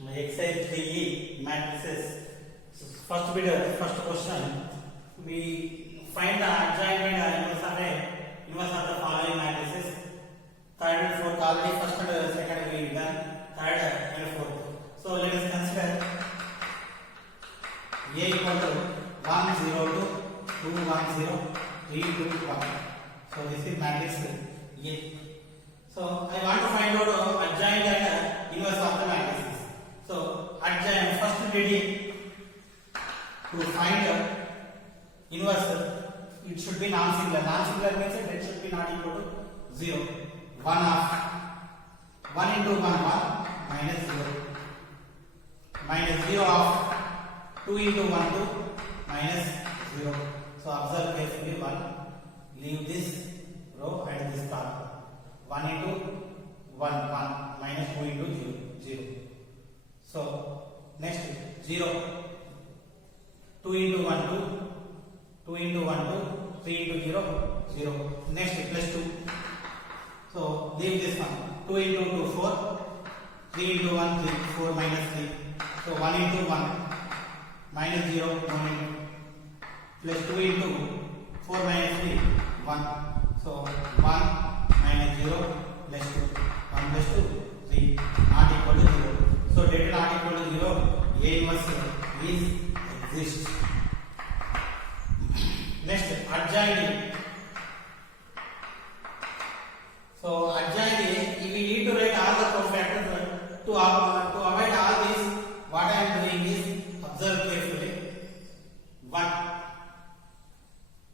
Exercise 3E matrices. First question. We find the adjoint and inverse of the following matrices. Third and fourth already first and second we done. Third and fourth. So let us consider A equal to 1 0 2 2 1 0 3 2 1. So this is matrix A. So I want to find out adjoint and inverse of the matrices. So adjoint first ready to find inverse, it should be non-singular. Non-singular means that it should be not equal to 0. 1 of 1 into 1 1 minus 0 minus 0 of 2 into 1 2 minus 0. So observe carefully 1. Leave this row and this column. 1 into 1 1 minus 2 into 0 0. So next 0 2 into 1 2 2 into 1 2 3 into 0 0. Next plus 2. So leave this one. 2 into 2 4 3 into 1 3 4 minus 3. So 1 into 1 minus 0 1 into plus 2 into 4 minus 3 1. So 1 minus 0 plus 2 1 plus 2 3 not equal to 0. So data not equal to 0, A inverse is exists. Next adjoint. So adjoint, we need to write all the cofactors to avoid all these. What I am doing is observe carefully. 1.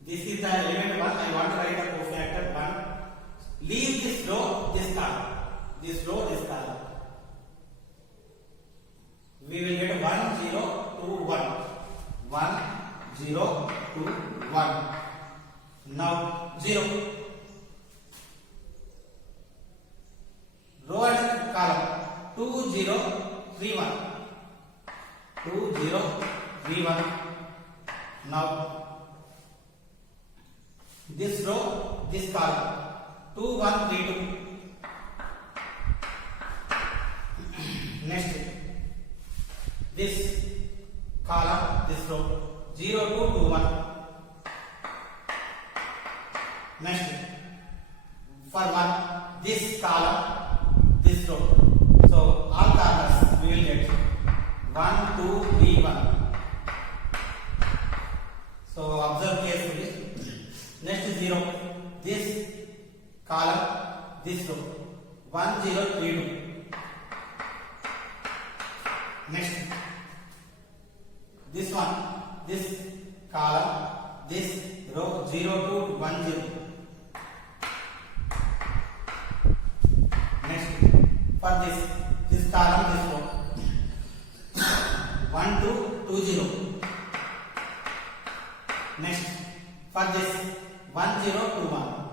This is the element 1. I want to write a cofactor 1. Leave this row, this column. This row, this column. We will get 1 0 2 1. 1 0 2 1. Now 0. Row and column 2 0 3 1. 2 0 3 1. Now this row, this column 2 1 3 2. Next this column, this row 0 2 2 1. Next for 1 this column, this row. So all columns we will get 1 2 3 1. So observe carefully. Next 0 this column, this row 1 0 3 2. Next this one, this column, this row 0 2 1 0. Next for this column, this row 1 2 2 0. Next for this 1 0 2 1.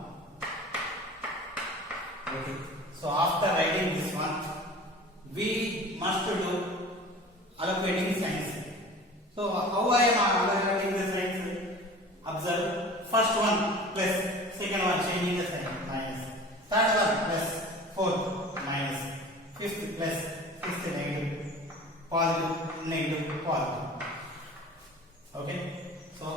Okay. So after writing this one, we must do allocating signs. So how I am allocating the signs? Observe first one plus, second one changing the sign minus, third one plus, fourth minus, fifth plus, sixth negative, positive, negative, positive. Okay. So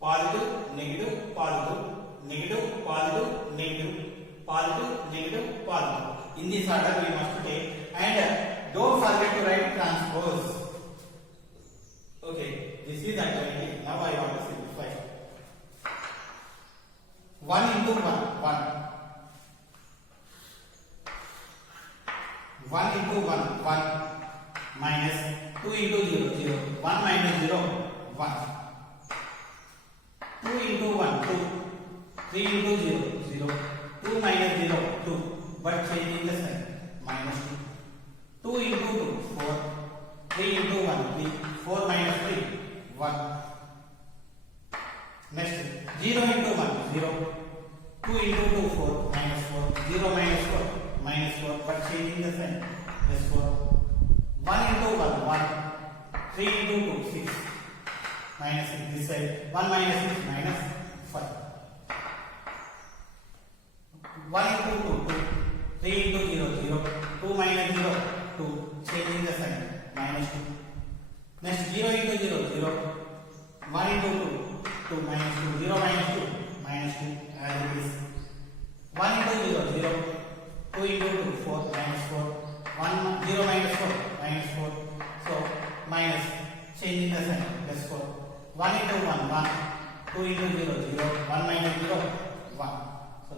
positive, negative, positive, negative, positive, negative, positive, negative, positive. In this order we must take, and don't forget to write transpose. Okay, this is adjoint. Now I want to simplify. 1 into 1 1. 1 into 1 1 minus 2 into 0 0. 1 minus 0 1. 2 into 1 2. 3 into 0 0. 2 minus 0 2. But changing the sign minus 2. 2 into 2 4. 3 into 1 3. 4 minus 3 1. Next 0 into 1 0. 2 into 2 4 minus 4. 0 minus 4 minus 4. But changing the sign plus 4. 1 into 1 1. 3 into 2 6 minus 6 this side. 1 minus 6 minus 5. 1 into 2 2. 3 into 0 0. 2 2 minus 0, 2, changing the sign, minus 2. Next 0 into 0, 0, 1 into 2, 2 minus 2, 0 minus 2, minus 2, as it is. 1 into 0, 0, 2 into 2, 4, minus 4, 1, 0 minus 4, minus 4, so minus, changing the sign, plus 4. 1 into 1, 1, 2 into 0, 0, 1 minus 0, 1. So,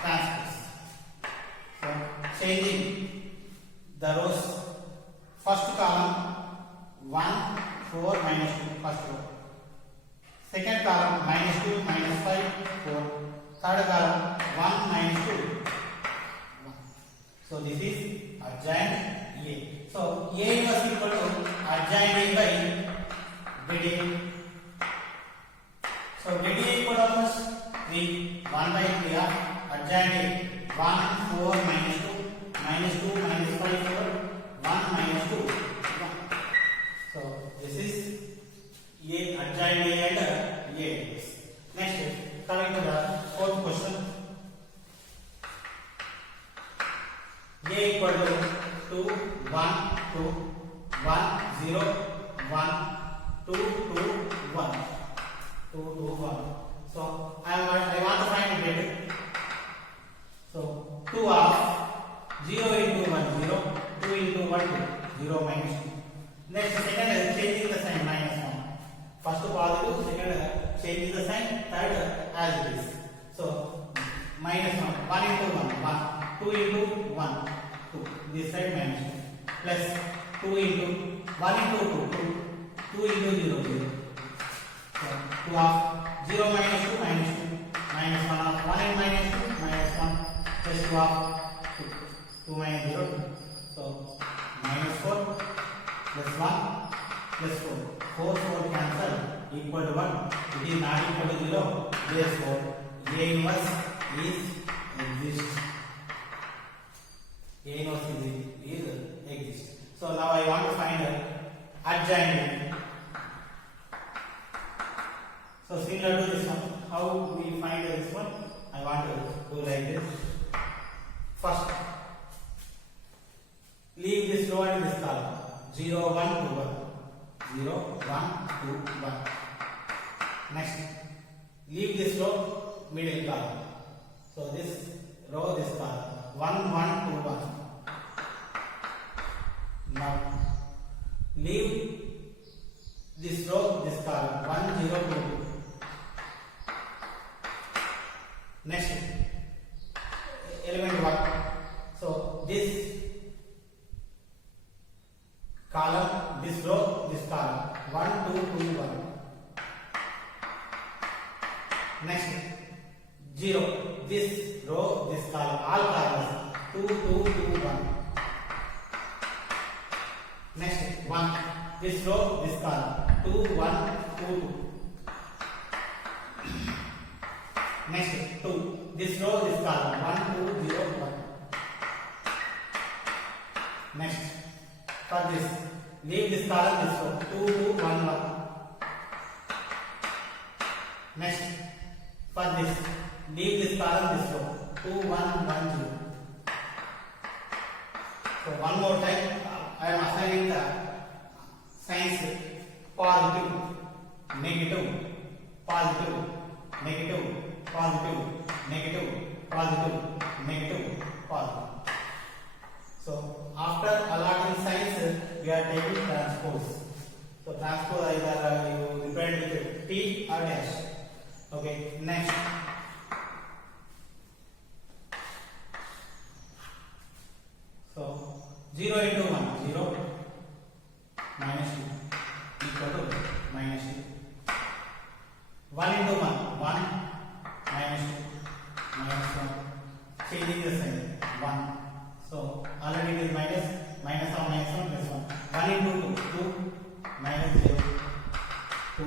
transpose. So, changing the rows, first column 1, 4, minus 2, first row. Second column minus 2, minus 5, 4. Third column 1, minus 2, 1. So, this is adjoint A. So, A was equal to adjoint A by DDA. So, DDA equal to how much? 3, 1 by 3 of adjoint A. 1, 4, minus 2, minus 2, minus 5, 4, 1, minus 2, 1. So, this is A, adjoint A and A. Next, coming to the fourth question. A equal to 2, 1, 2, 1, 0, 1, 2, 2, 1. 2, 2, 1. So, I want to find it. So, 2 of 0 into 1, 0, 2 into 1, 2, 0 minus 2. Next, second is changing the sign, minus 1. First positive, second changing the sign, third as it is. So, minus 1, 1 into 1, 1, 2 into 1, 2, this side minus 2, plus 2 into 1 into 2, 2 into 0, 0. So, 2 of 0 minus 2, minus 2, minus 1 of 1 and minus 2, minus 1, plus 2 of 2, 2 minus 0, 2. So, minus 4, plus 1, plus 4. 4, 4 cancel, equal to 1. It is not equal to 0. Therefore, A inverse is exist. A inverse is exist. So, now I want to find adjoint. So, similar to this one, how we find this one? I want to do like this. First, leave this row and this column. 0, 1, 2, 1. 0, 1, 2, 1. Next, leave this row, middle column. So, this row, this column. 1, 1, 2, 1. Now, leave this row, this column. 1, 0, 2, 2. Next, element 1. So, this column, this row, this column. 1, 2, 2, 1. Next, 0. This row, this column. All columns. 2, 2, 2, 1. Next, 1. This row, this column. 2, 1, 2, 2. Next, 2. This row, this column. 1, 2, 0, 1. Next, for this, leave this column, this row. 2, 2, 1, 1. Next, for this, leave this column, this row. 2, 1, 1, 0. So, one more time, I am assigning the signs positive, negative, positive, negative, positive, negative, positive, negative, positive. So, after allotting signs, we are taking transpose. So, transpose either you represent with T or dash. Okay, next. So, 0 into 1, 0, minus 2, equal to minus 2. 1 into 1, 1, minus 2, minus 1. Changing the sign, 1. So, already it is minus, minus or minus 1 plus 1. 1 into 2, 2, minus 0, 2.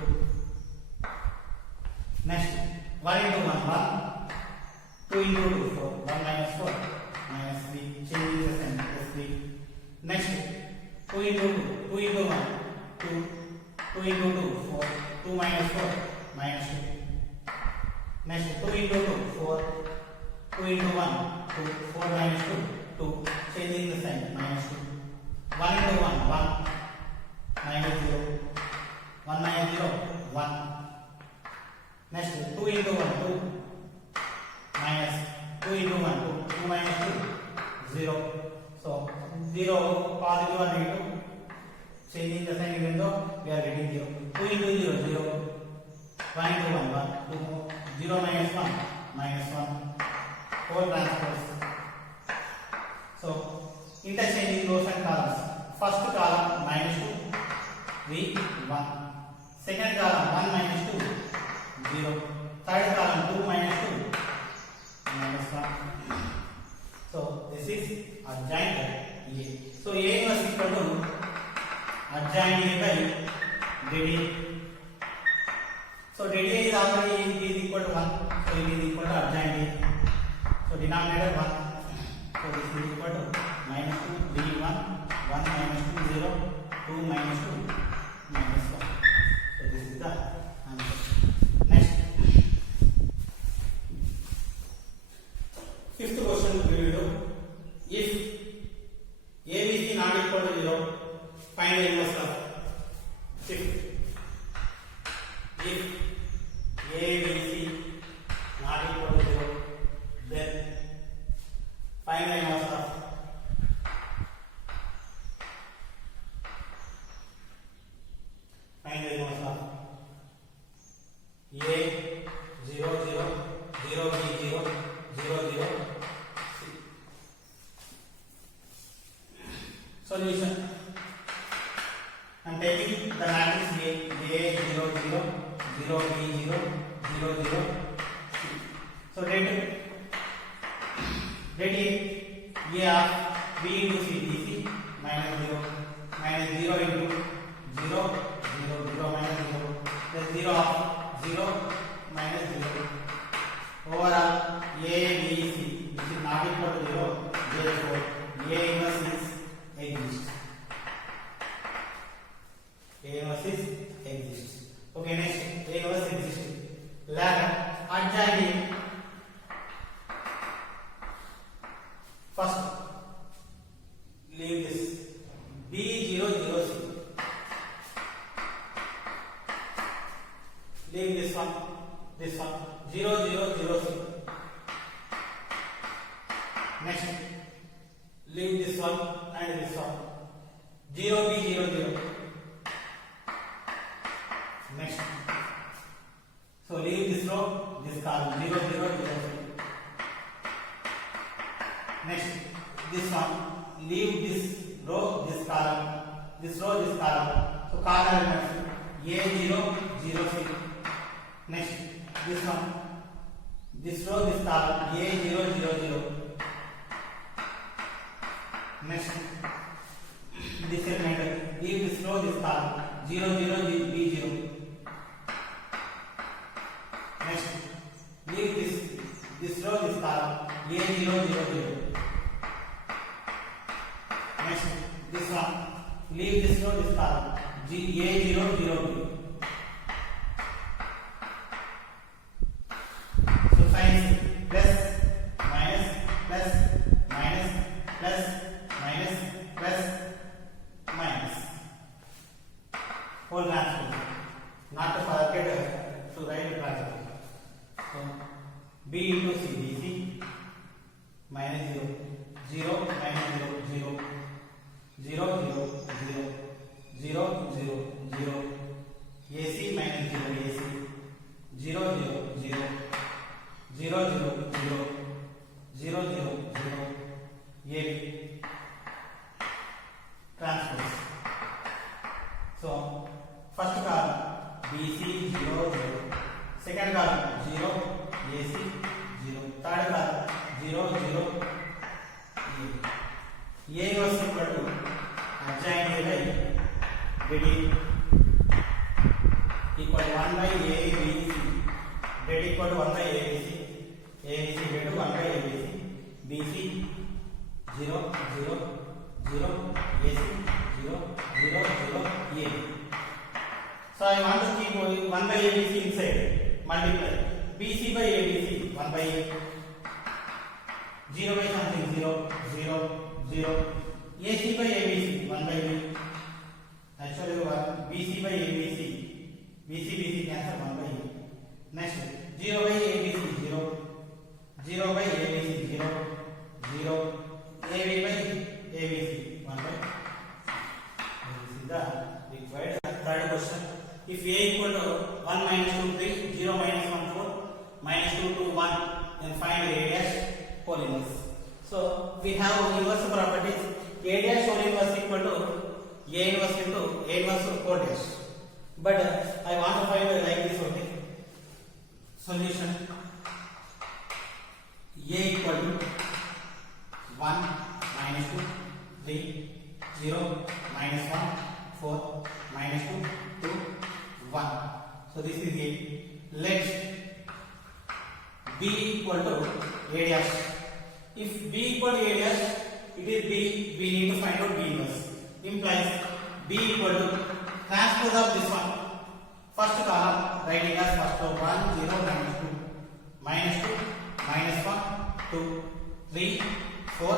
Next, 1 into 1, 1. 2 into 2, 4. 1 minus 4, minus 3. Changing the sign, plus 3. Next, 0. So 0 positive or negative, changing the sign even though we are getting 0. 2 into 0 0, 1 into 1 1, 2 0 minus 1 minus 1, 4 transpose. So interchanging rows and columns. First column minus 2 3 1, second column 1 minus 2 0, third column 2 minus 2 minus 1. So this is adjoint A. So A was equal to adjoint A by DD. So DD is already is equal to 1. So it is equal to adjoint A. So denominator 1. So this is equal to minus 2 3 1, 1 minus 2 0, 2 minus 2 minus 1. So this is the answer. Next, fifth question we will do. If ABC not equal to 0, find the inverse of fifth. If ABC not equal to 0, then find the inverse of find the inverse of A 0 0 0 B 0 0 0. Solution. I am taking the matrix A 0 0 0 B 0 0 0. So let A of B into C DC minus 0 into 0 0 0 minus 0 plus 0 of 0 minus 0. Overall A B C which is not equal to 0, therefore A inverse is exists. A inverse is exists. Okay, next A inverse exists. Ladder adjoint. First, leave this B 0 0 C. Leave this one 0 0 0 C. Next, leave this one and this one 0 B 0 0. Next, so leave this row, this column 0 0 0 0. Next, this one, leave this row, this column, this row, this column. So column elements A 0 0 C. Next, this one, this row, this column A 0 0 0. Next, this element, leave this row, this column 0 0 B 0. Next, leave this row, this column A 0 0 0. Next, this one, leave this row, this column A 0 0 B. So signs plus minus plus minus plus minus plus minus. Whole transpose. Not to forget to write the transpose. So B into C DC minus 0 0 minus 0 0 0 0 0 0 0 AC minus 0 AC 0 0 0 0 0 0 0 0 0 AB transpose. So first column BC 0 0, second column 0 AC 0, third column 0 0 A was equal to adjoint A by DD equal to 1 by A B C. DD equal to 1 by A B C. A B C equal to 1 by A B C. B C 0 0 0 AC 0 0 0 A. So I want to keep 1 by A B C inside. Multiply B C by A B C 1 by A. 0 by something 0 0 0. AC by ABC 1 by B. Actually BC by ABC. BC cancel 1 by A. Next 0 by ABC 0. 0 by ABC 0 0. A AB by ABC. 1 by this is the required. Third question. If A equal to 1 minus 2 3, 0 minus 1 4, minus 2 2 1, then find A dash whole inverse. So we have inverse properties. A dash whole inverse equal to A inverse into A inverse 4 dash. But I want to find like this only. Solution. A equal to 1 minus 2 3 0 minus 1 4 minus 2 2 1. So this is A. Let B equal to A dash. If B equal to A dash, it is B. We need to find out B inverse. Implies B equal to transpose of this one. First column writing as first row 1 0 minus 2 minus 2 minus 1 2 3 4 1.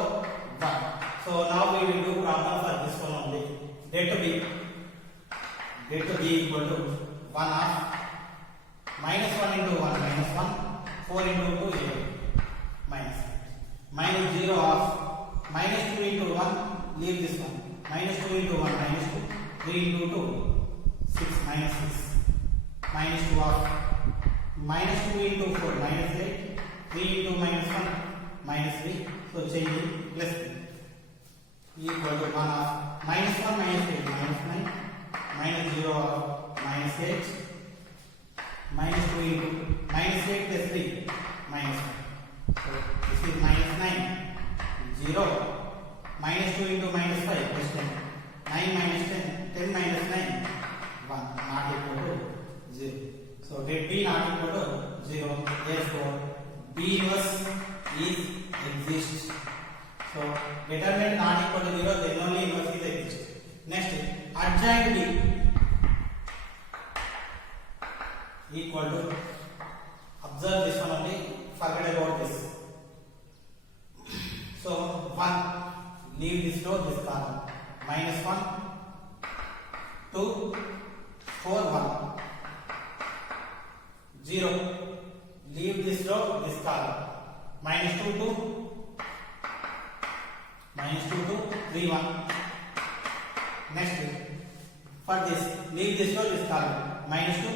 So now we will do problem for this one only. Let B equal to 1 of minus 1 into 1 minus 1 4 into 2 0 minus 0 of minus 2 into 1, leave this one, minus 2 into 1 minus 2, 3 into 2 6 minus 6 minus 2 of minus 2 into 4 minus 8, 3 into minus 1 minus 3. So changing plus 3 equal to 1 of minus 1 minus 8 minus 9 minus 0 of minus 8 minus 2 into minus 8 plus 3 minus 1. So this is minus 9 0 minus 2 into minus 5 plus 10 9 minus 10 10 minus 9 1 not equal to 0. So let B not equal to 0. Therefore B inverse is exist. So determinant not equal to 0, then only inverse is exist. Next, adjoint B equal to, observe this one only, forget about this. So 1, leave this row, this column, minus 1 2 4 1 0, leave this row, this column, minus 2 2 minus 2 2 3 1. Next, for this, leave this row, this column, minus 2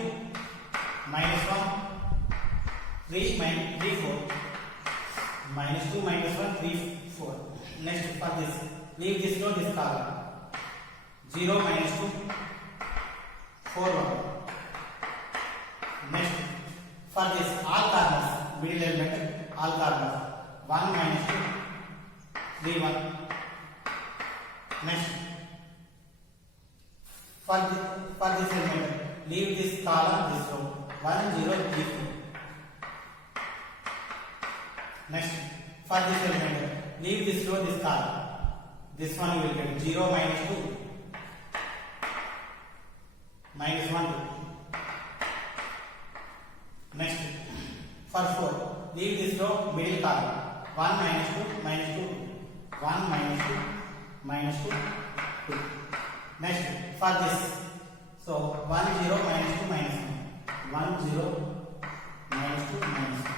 minus 1 3 minus 3 4 minus 2 minus 1 3 4. Next, for this, leave this row, this column, 0 minus 2 4 1. Next, for this, all corners, middle element, all corners, 1 minus 2 3 1. Next, for this element, leave this column, this row, 1 0 3 4. Next, for this element, leave this row, this column, this one you will get 0 minus 2 minus 1 2. Next, for 4, leave this row, middle column, 1 minus 2 minus 2 1 minus 2 minus 2 2. Next, for this, so 1 0 minus 2 minus 1 1 0 minus 2 minus 1.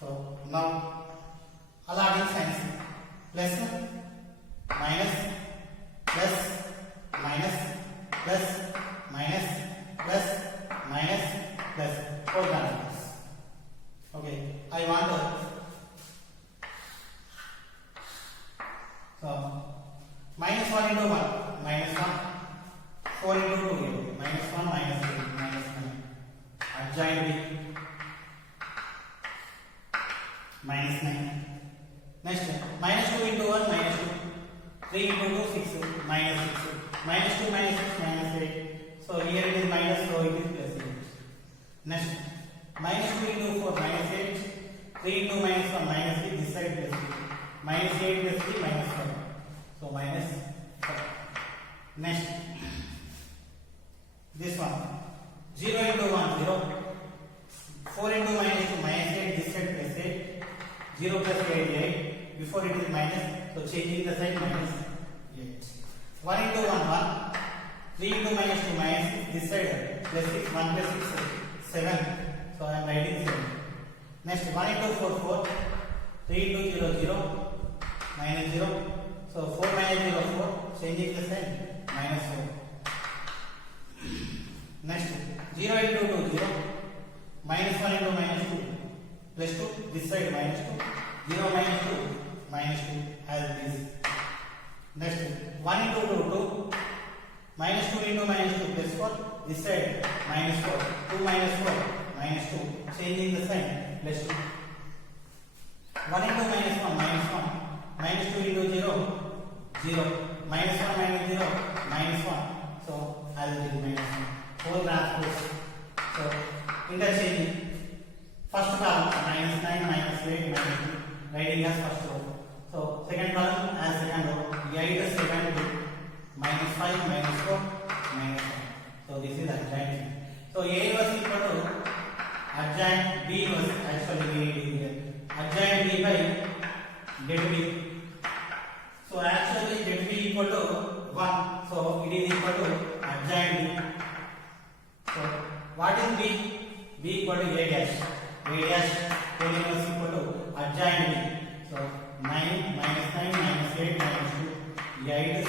So now allotting signs, plus minus plus minus plus minus plus minus plus 4 constants. Okay, I want to, so minus 1 into 1 minus 1 4 into 2 minus 1 minus 3 minus 9. Adjoint B minus 9. Next, minus 2 into 1 minus 2 3 into 2 6 minus 6 minus 2 minus 6 minus 8. So here it is minus, so it is plus 8. Next, minus 2 into 4 minus 8 3 into minus 1 minus 3, this side plus 3 minus 8 plus 3 minus 5. So minus 5. Next, this one 0 into 1 0 4 into minus 2 minus 8, this side plus 8 0 plus 8 8. Before it is minus, so changing the sign, minus 8. 1 into 1 1 3 into minus 2 minus 6, this side plus 6 1 plus 6 7. So I am writing 7. Next, 1 into 4 4 3 into 0 0 minus 0. So 4 minus 0, 4. Changing the sign, minus 4. Next, 0 into 2, 0. Minus 1 into minus 2, plus 2. This side, minus 2. 0 minus 2, minus 2, as it is. Next, 1 into 2, 2. Minus 2 into minus 2, plus 4. This side, minus 4. 2 minus 4, minus 2. Changing the sign, plus 2. 1 into minus 1, minus 1. Minus 2 into 0, 0. Minus 1 minus 0, minus 1. So, as it is, minus 1. 4 transpose. So, interchanging. First column, minus 9, minus 8, minus 2. Writing as first row. So, second column as second row. 8 second row. Minus 5, minus 4, minus 1. So, this is adjoint. So, A was equal to adjoint B was actually we need here. Adjoint B by det B. So, actually det B equal to 1. So, it is equal to adjoint B. So, what is B? B equal to A dash. A dash was equal to adjoint B. So, 9 minus 9 minus 8 minus 2. 8